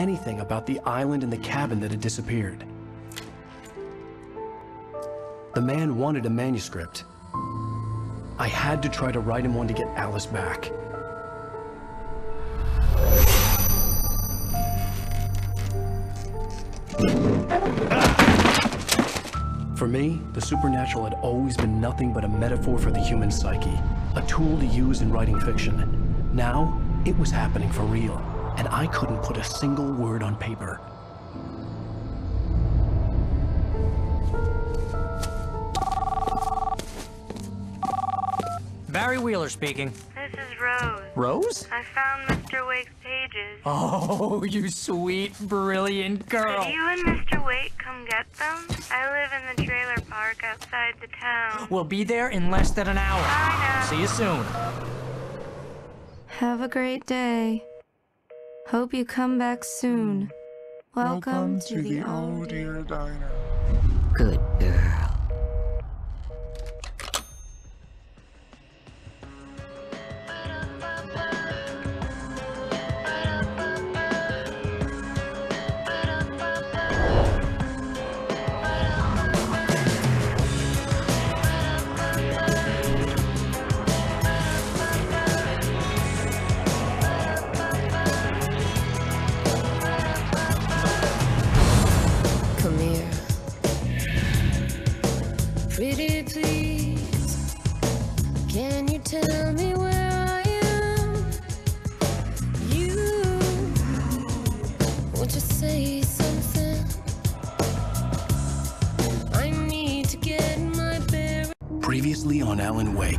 anything about the island and the cabin that had disappeared. The man wanted a manuscript. I had to try to write him one to get Alice back. For me, the supernatural had always been nothing but a metaphor for the human psyche, a tool to use in writing fiction. Now, it was happening for real, and I couldn't put a single word on paper. Barry Wheeler speaking. This is Rose. Rose? I found Mr. Wake's pages. Oh, you sweet, brilliant girl. Could you and Mr. Wake come get them? I live in the trailer park outside the town. We'll be there in less than an hour. Bye now. See you soon. Have a great day. Hope you come back soon. Welcome to the Oh Dear Diner. Good girl. Come here. Pretty please, can you tell me where I am? You, won't you say something? I need to get my bearings. Previously on Alan Wake,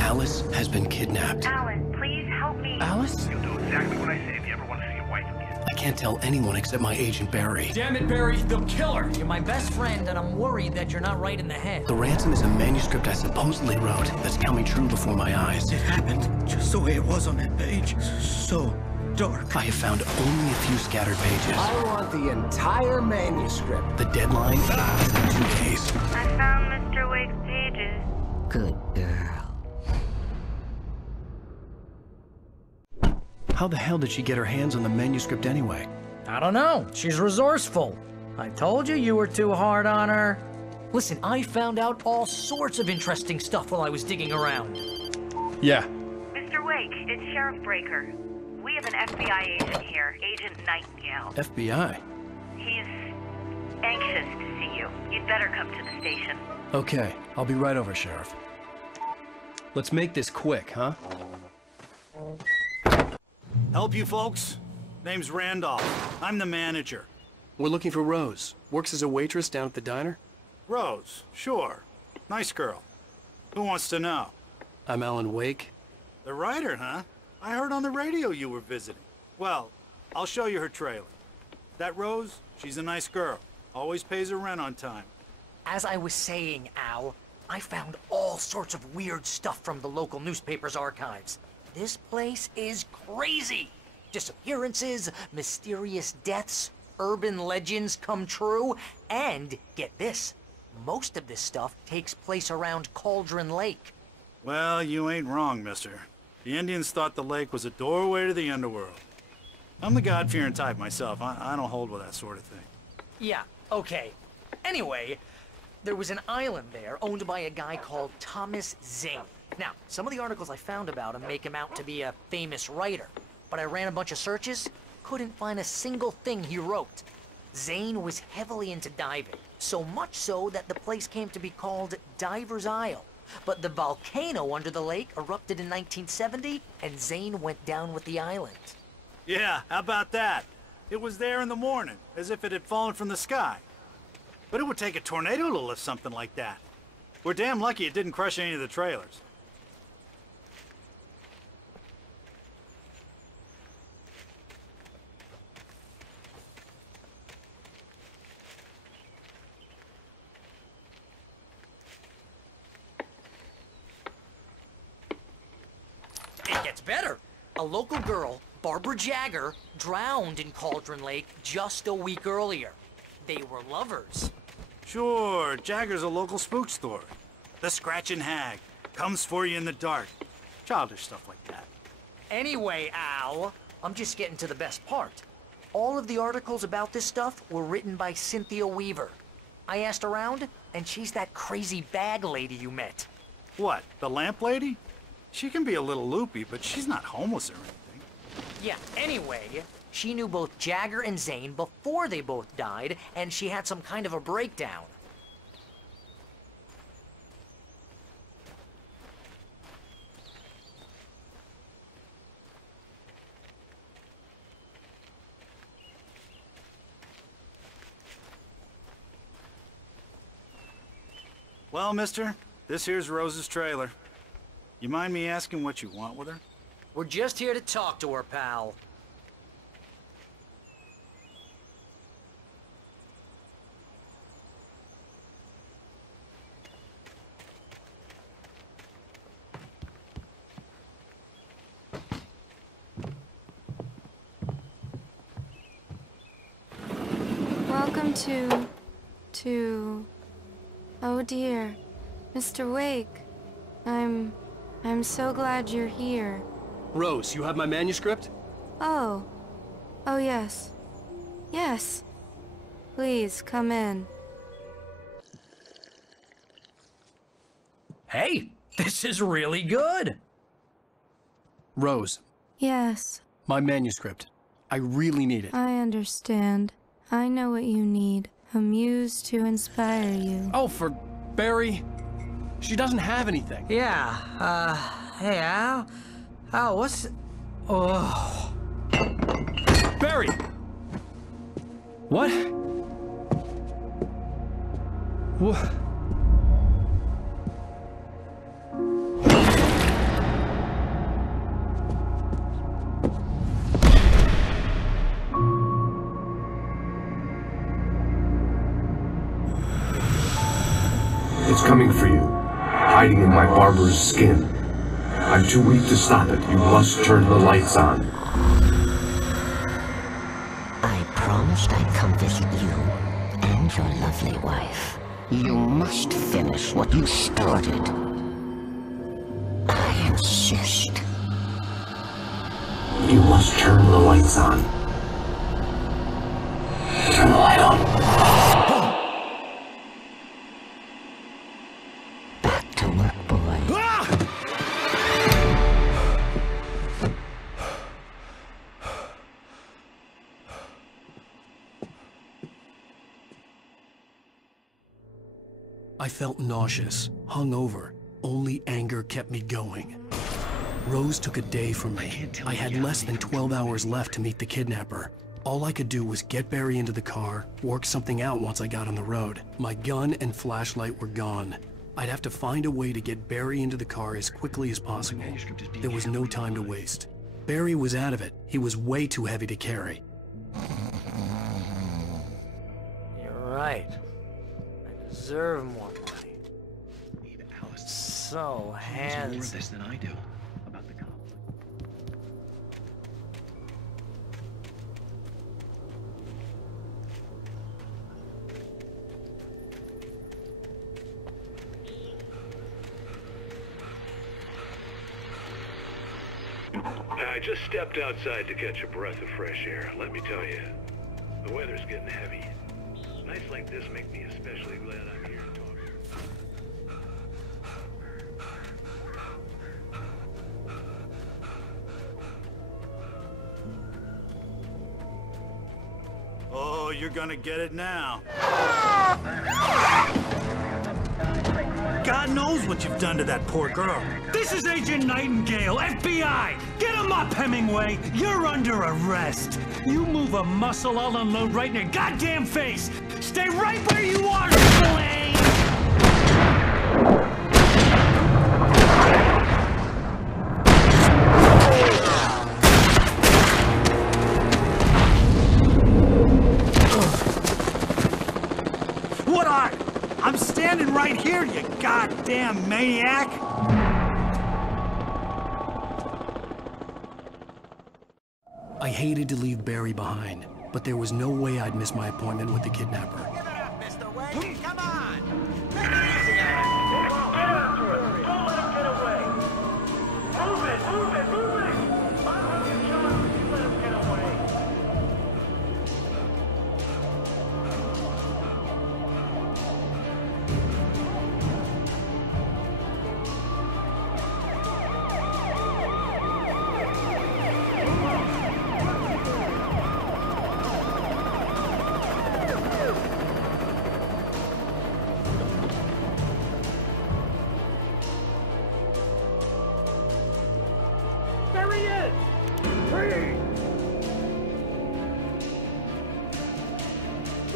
Alice has been kidnapped. Alan, please help me. Alice? You'll do exactly what I say if you ever want to see your wife again. I can't tell anyone except my agent Barry. Damn it, Barry, they'll kill her. You're my best friend, and I'm worried that you're not right in the head. The ransom is a manuscript I supposedly wrote that's coming true before my eyes. It happened just the way it was on that page. So dark. I have found only a few scattered pages. I want the entire manuscript. The deadline is in 2 days. I found Mr. Wake's pages. Good girl. How the hell did she get her hands on the manuscript anyway? I don't know. She's resourceful. I told you you were too hard on her. Listen, I found out all sorts of interesting stuff while I was digging around. Yeah. Mr. Wake, it's Sheriff Breaker. We have an FBI agent here, Agent Nightingale. FBI? He's anxious to see you. You'd better come to the station. Okay, I'll be right over, Sheriff. Let's make this quick, huh? Help you folks? Name's Randolph. I'm the manager. We're looking for Rose. Works as a waitress down at the diner. Rose, sure. Nice girl. Who wants to know? I'm Alan Wake. The writer, huh? I heard on the radio you were visiting. Well, I'll show you her trailer. That Rose, she's a nice girl. Always pays her rent on time. As I was saying, Al, I found all sorts of weird stuff from the local newspaper's archives. This place is crazy. Disappearances, mysterious deaths, urban legends come true, and get this, most of this stuff takes place around Cauldron Lake. Well, you ain't wrong, mister. The Indians thought the lake was a doorway to the underworld. I'm the God-fearing type myself. I don't hold with that sort of thing. Yeah, okay. Anyway, there was an island there owned by a guy called Thomas Zane. Now, some of the articles I found about him make him out to be a famous writer, but I ran a bunch of searches, couldn't find a single thing he wrote. Zane was heavily into diving, so much so that the place came to be called Diver's Isle. But the volcano under the lake erupted in 1970, and Zane went down with the island. Yeah, how about that? It was there in the morning, as if it had fallen from the sky. But it would take a tornado to lift something like that. We're damn lucky it didn't crush any of the trailers. It gets better. A local girl, Barbara Jagger, drowned in Cauldron Lake just a week earlier. They were lovers. Sure, Jagger's a local spook story. The Scratching Hag comes for you in the dark. Childish stuff like that. Anyway, Al, I'm just getting to the best part. All of the articles about this stuff were written by Cynthia Weaver. I asked around, and she's that crazy bag lady you met. What, the lamp lady? She can be a little loopy, but she's not homeless or anything. Yeah, anyway, she knew both Jagger and Zane before they both died, and she had some kind of a breakdown. Well, mister, this here's Rose's trailer. You mind me asking what you want with her? We're just here to talk to her, pal. Welcome to... Oh dear, Mr. Wake. I'm so glad you're here. Rose, you have my manuscript? Oh. Oh yes. Yes. Please, come in. Hey, this is really good. Rose, Yes, my manuscript. I really need it. I understand. I know what you need. A muse to inspire you. Oh, for Barry? She doesn't have anything. Yeah, hey, Al? Al, what's... Oh... Barry! What? What? It's coming for you, hiding in my barber's skin. I'm too weak to stop it. You must turn the lights on. I promised I'd come visit you and your lovely wife. You must finish what you started. I insist. You must turn the lights on. Turn the light on. Back to work, boy. I felt nauseous, hungover. Only anger kept me going. Rose took a day from me. I had less than 12 hours left to meet the kidnapper. All I could do was get Barry into the car, work something out once I got on the road. My gun and flashlight were gone. I'd have to find a way to get Barry into the car as quickly as possible. There was no time to waste. Barry was out of it. He was way too heavy to carry. You're right. I deserve more money. So handsome. More of this than I do about the conflict. I just stepped outside to catch a breath of fresh air. Let me tell you, the weather's getting heavy. Nights like this make me especially glad I'm here to talk. Oh, you're gonna get it now. God knows what you've done to that poor girl. This is Agent Nightingale, FBI! Get him up, Hemingway! You're under arrest! You move a muscle, I'll unload right in your goddamn face! Stay right where you are, Slane! What are? I'm standing right here, you goddamn maniac! I hated to leave Barry behind, but there was no way I'd miss my appointment with the kidnapper. Mr. Wake, come on! Get after it! Don't let him get away! Move it! Move it! Move it! I'm having shots if you let him get away!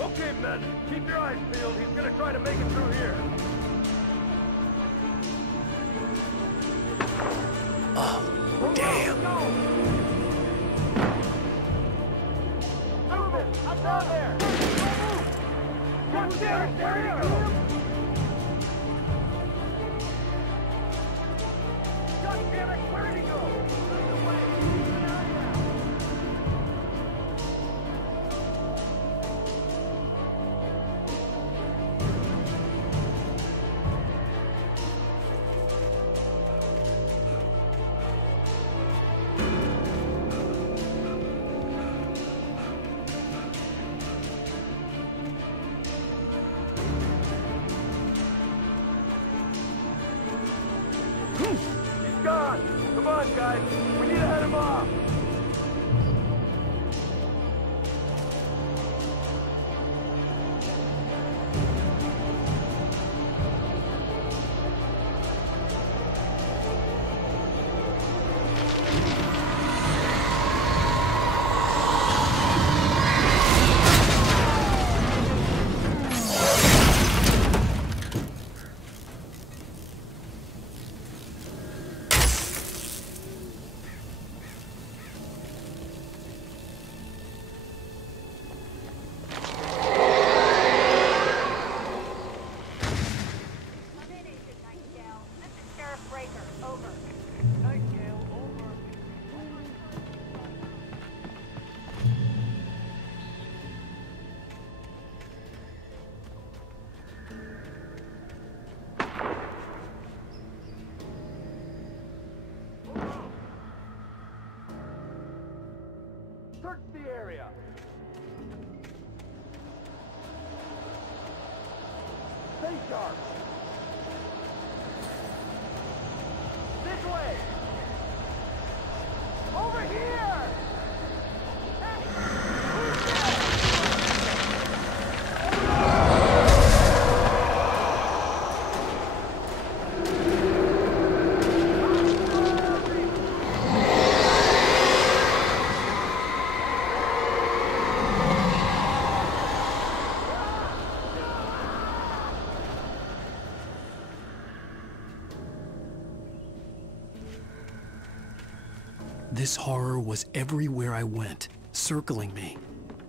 Okay, men, keep your eyes peeled. He's gonna try to make it through here. Oh, damn. Move it! I'm down there! God damn it, there you go! God damn it, where did he go? He's gone! Come on, guys! We need to head him off! Search the area! Stay sharp! This way! Over here! This horror was everywhere I went, circling me.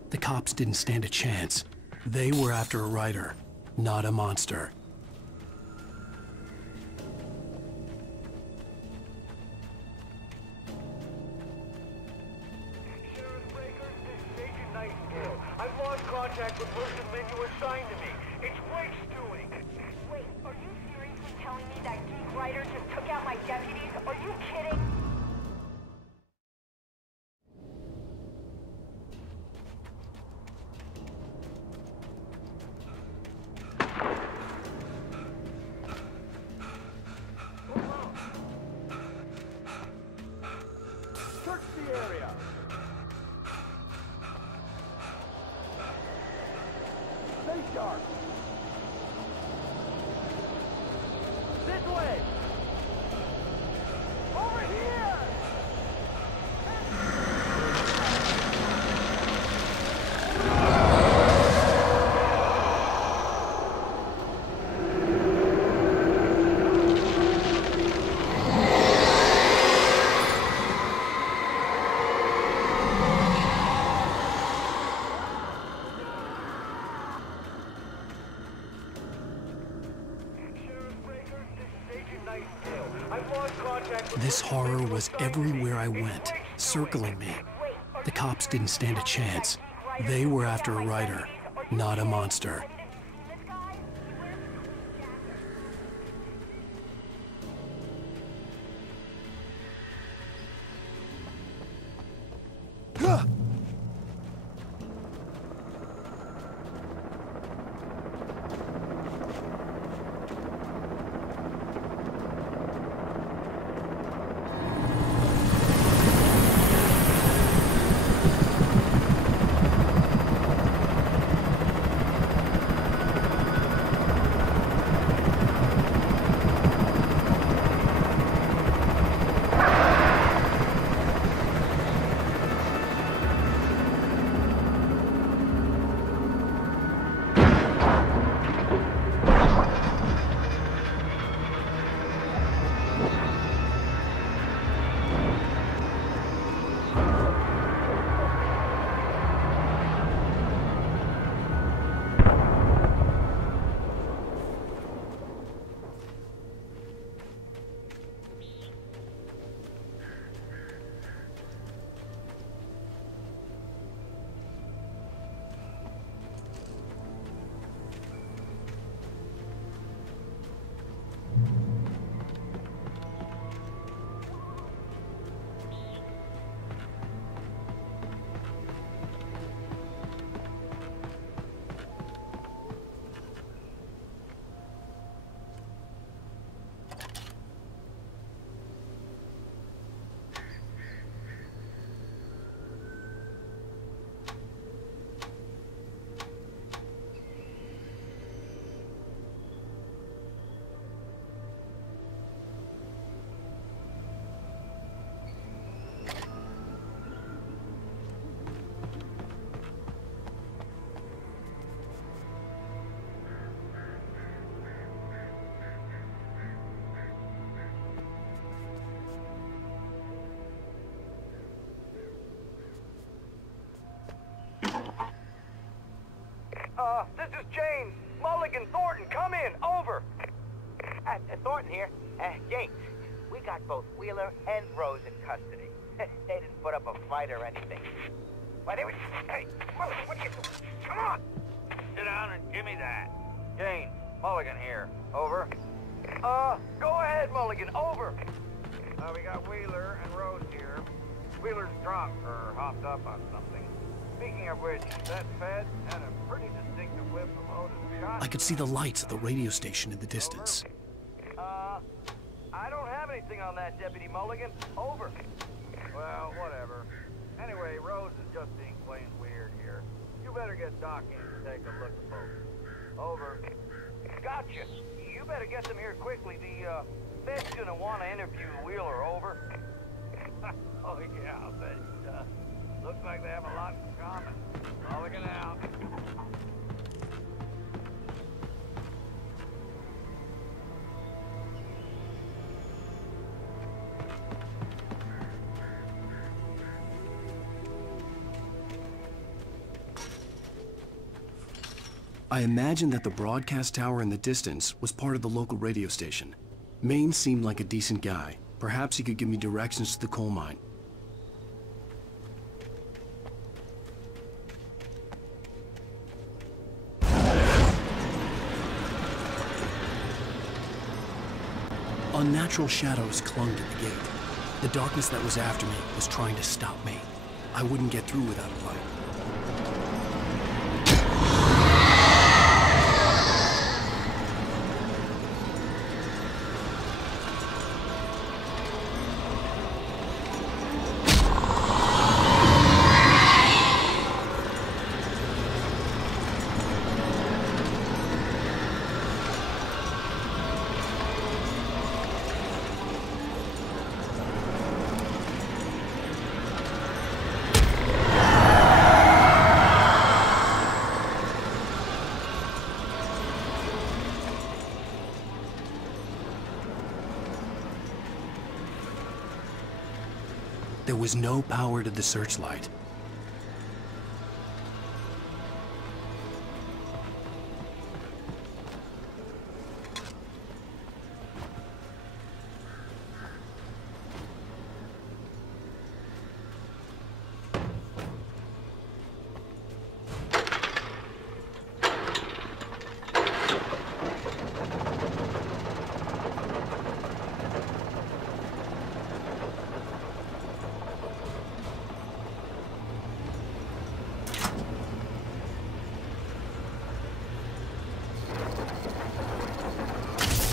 The cops didn't stand a chance. They were after a writer, not a monster. Sheriff Breaker, this is Agent Nightingale. I've lost contact with person men you assigned to me. It's Wake's doing. Wait, are you seriously telling me that geek writer just took out my deputies? Are you kidding? Search the area! Stay sharp! This way! Over here! This horror was everywhere I went, circling me. The cops didn't stand a chance. They were after a writer, not a monster. this is James. Mulligan, Thornton, come in. Over. Thornton here. James, we got both Wheeler and Rose in custody. They didn't put up a fight or anything. Why, they were... Hey, Mulligan, what are you doing? Come on! Sit down and give me that. James, Mulligan here. Over. Go ahead, Mulligan. Over. We got Wheeler and Rose here. Wheeler's drunk or hopped up on something. Speaking of which, that Fed had a pretty distinctive whip of Otis shot. I could see the lights of the radio station in the distance. I don't have anything on that, Deputy Mulligan. Over. Well, whatever. Anyway, Rose is just being plain weird here. You better get Doc in to take a look at both. Over. Gotcha. You better get them here quickly. The Fed's gonna want to interview Wheeler. Over. Oh yeah, I'll bet it does. Looks like they have a lot in common. Mulligan out. I imagined that the broadcast tower in the distance was part of the local radio station. Maine seemed like a decent guy. Perhaps he could give me directions to the coal mine. Unnatural shadows clung to the gate. The darkness that was after me was trying to stop me. I wouldn't get through without a light. There was no power to the searchlight.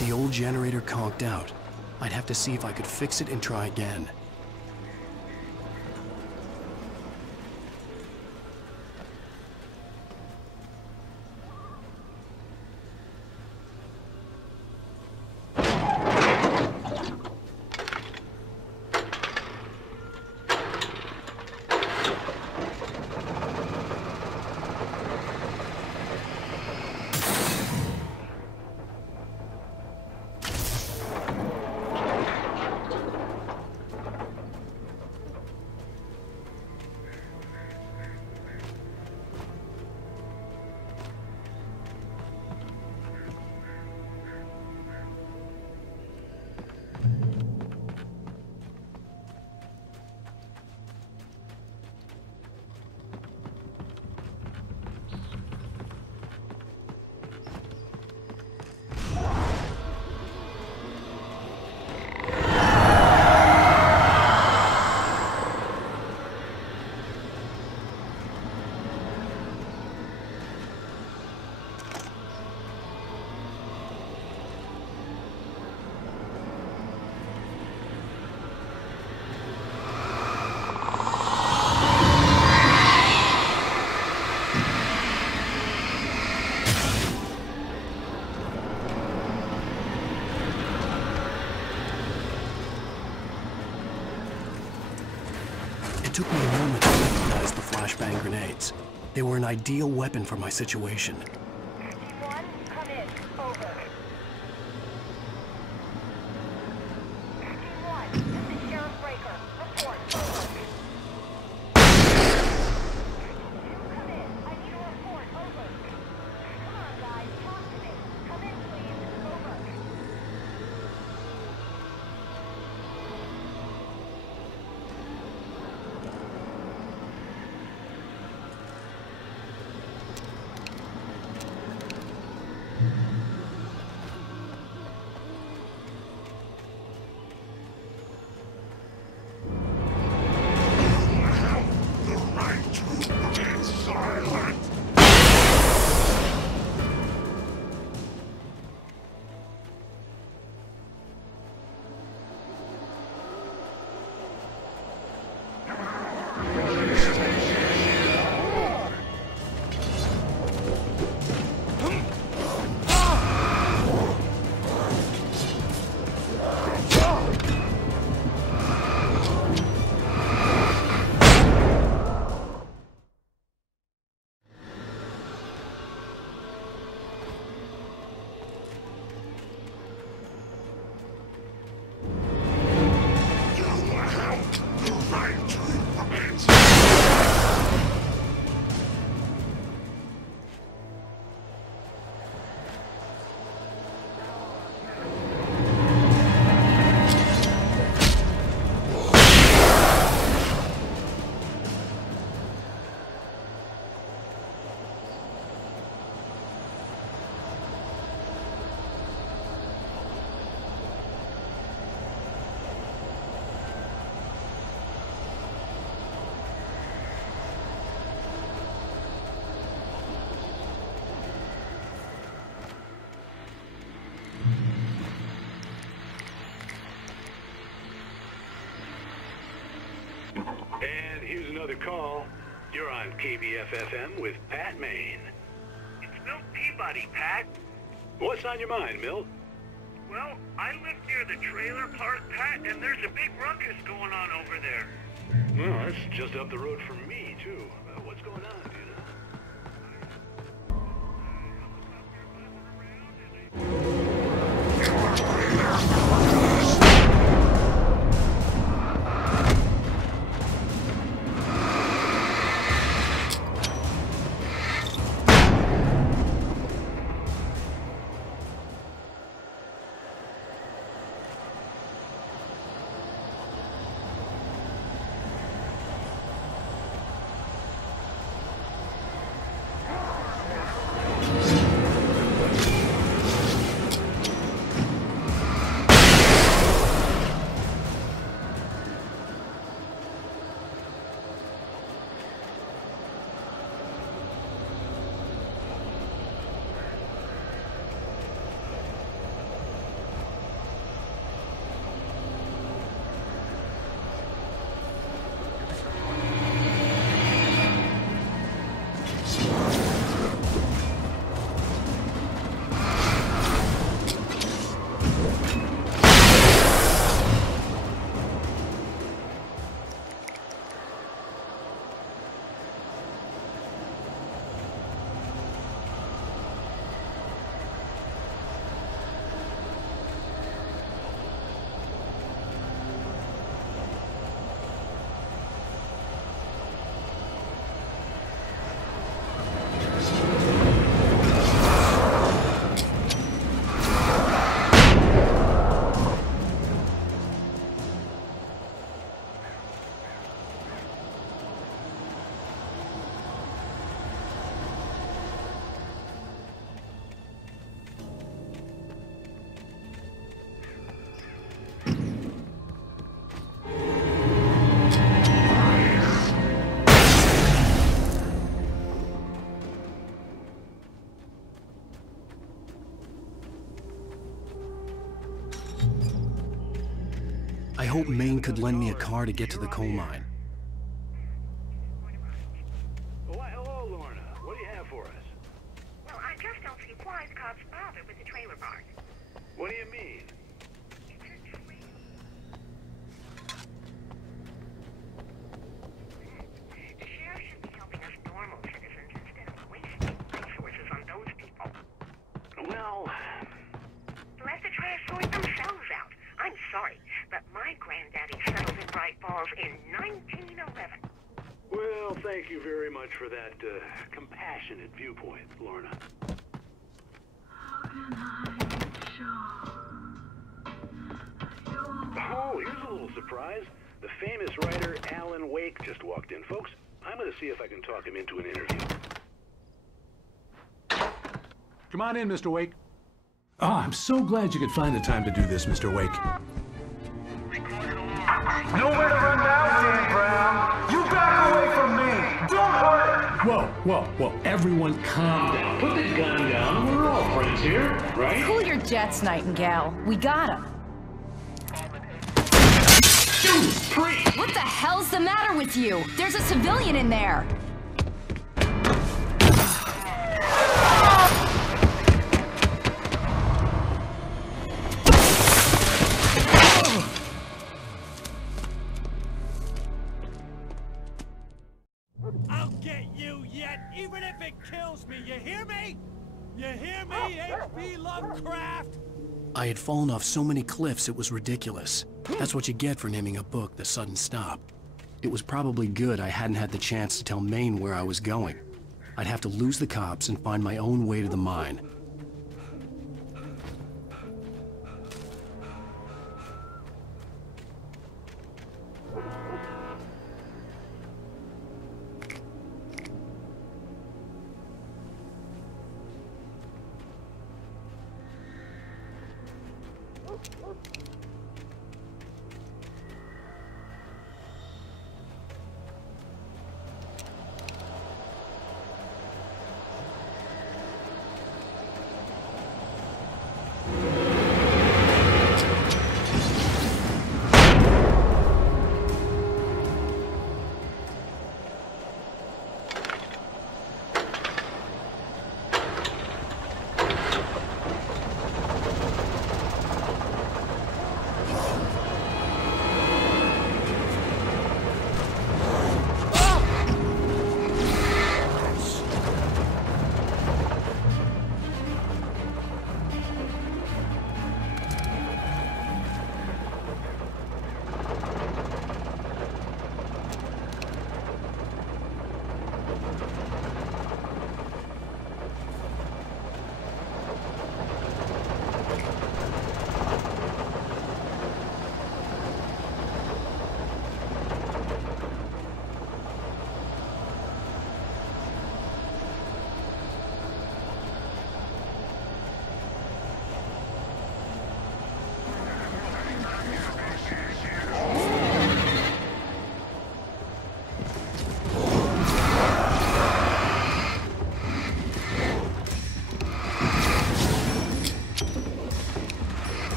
The old generator conked out. I'd have to see if I could fix it and try again. It took me a moment to recognize the flashbang grenades. They were an ideal weapon for my situation. T1, come in. Over. T1, this is Sheriff Breaker. Report. Over. T2, come in. I need a report. Over. And here's another call. You're on KBF-FM with Pat Maine. It's Milt Peabody, Pat. What's on your mind, Milt? Well, I live near the trailer park, Pat, and there's a big ruckus going on over there. Well, that's just up the road from me, too. What's going on, do you know? I hope Maine could lend me a car to get to the coal mine. Oh, hello, Lorna. What do you have for us? Well, I just don't see why the cops bother with the trailer park. What do you mean? The sheriff should be helping us normal citizens instead of wasting resources on those people. Well, Let the trash sort themselves out. I'm sorry, but my granddaddy settled in Bright Falls in 1911. well, thank you very much for that compassionate viewpoint, Lorna. Oh, here's a little surprise. The famous writer Alan Wake just walked in. Folks, I'm going to see if I can talk him into an interview. Come on in, Mr. Wake. Oh, I'm so glad you could find the time to do this, Mr. Wake. Nowhere to run now, Dan Brown. You back away from me. Don't hurt. Whoa. Everyone calm down. Put the gun down. We're all friends here, right? Cool your jets, Nightingale. We got him. What the hell's the matter with you? There's a civilian in there. I'll get you yet, even if it kills me. You hear me? You hear me, H.P. Lovecraft? I had fallen off so many cliffs it was ridiculous. That's what you get for naming a book The Sudden Stop. It was probably good I hadn't had the chance to tell Maine where I was going. I'd have to lose the cops and find my own way to the mine.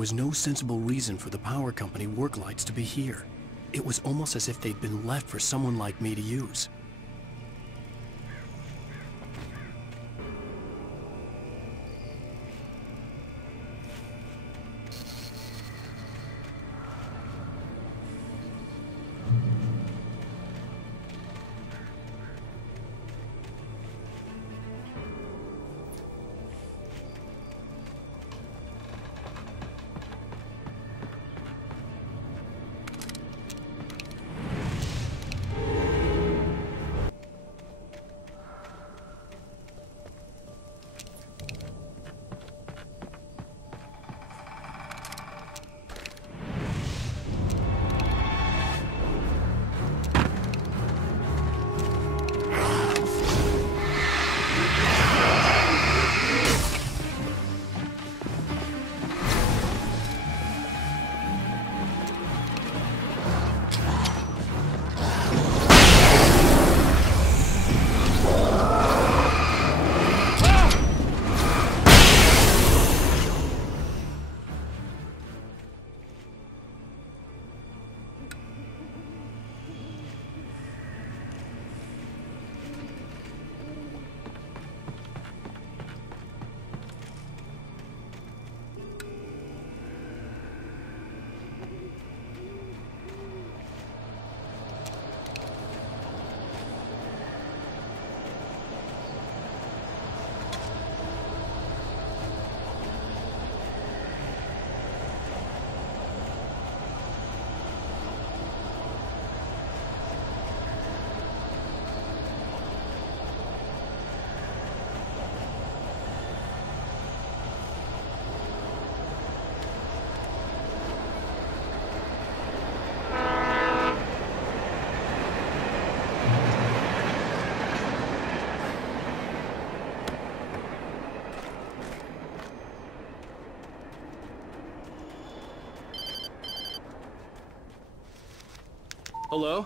was no sensible reason for the power company work lights to be here. It was almost as if they'd been left for someone like me to use. Hello?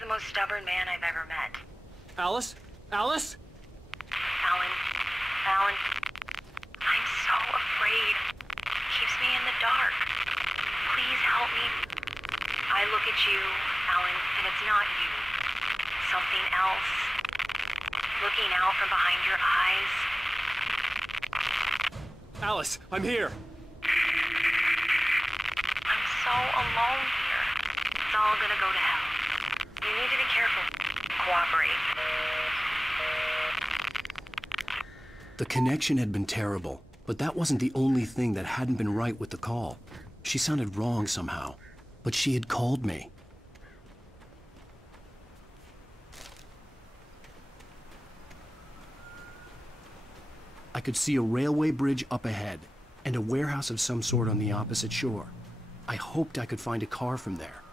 The most stubborn man I've ever met. Alice? Alice? Alan, I'm so afraid. Keeps me in the dark. Please help me. I look at you, Alan, and it's not you. Something else. Looking out from behind your eyes. Alice, I'm here. I'm so alone here. It's all gonna go to hell. You need to be careful. Cooperate. The connection had been terrible, but that wasn't the only thing that hadn't been right with the call. She sounded wrong somehow, but she had called me. I could see a railway bridge up ahead, and a warehouse of some sort on the opposite shore. I hoped I could find a car from there.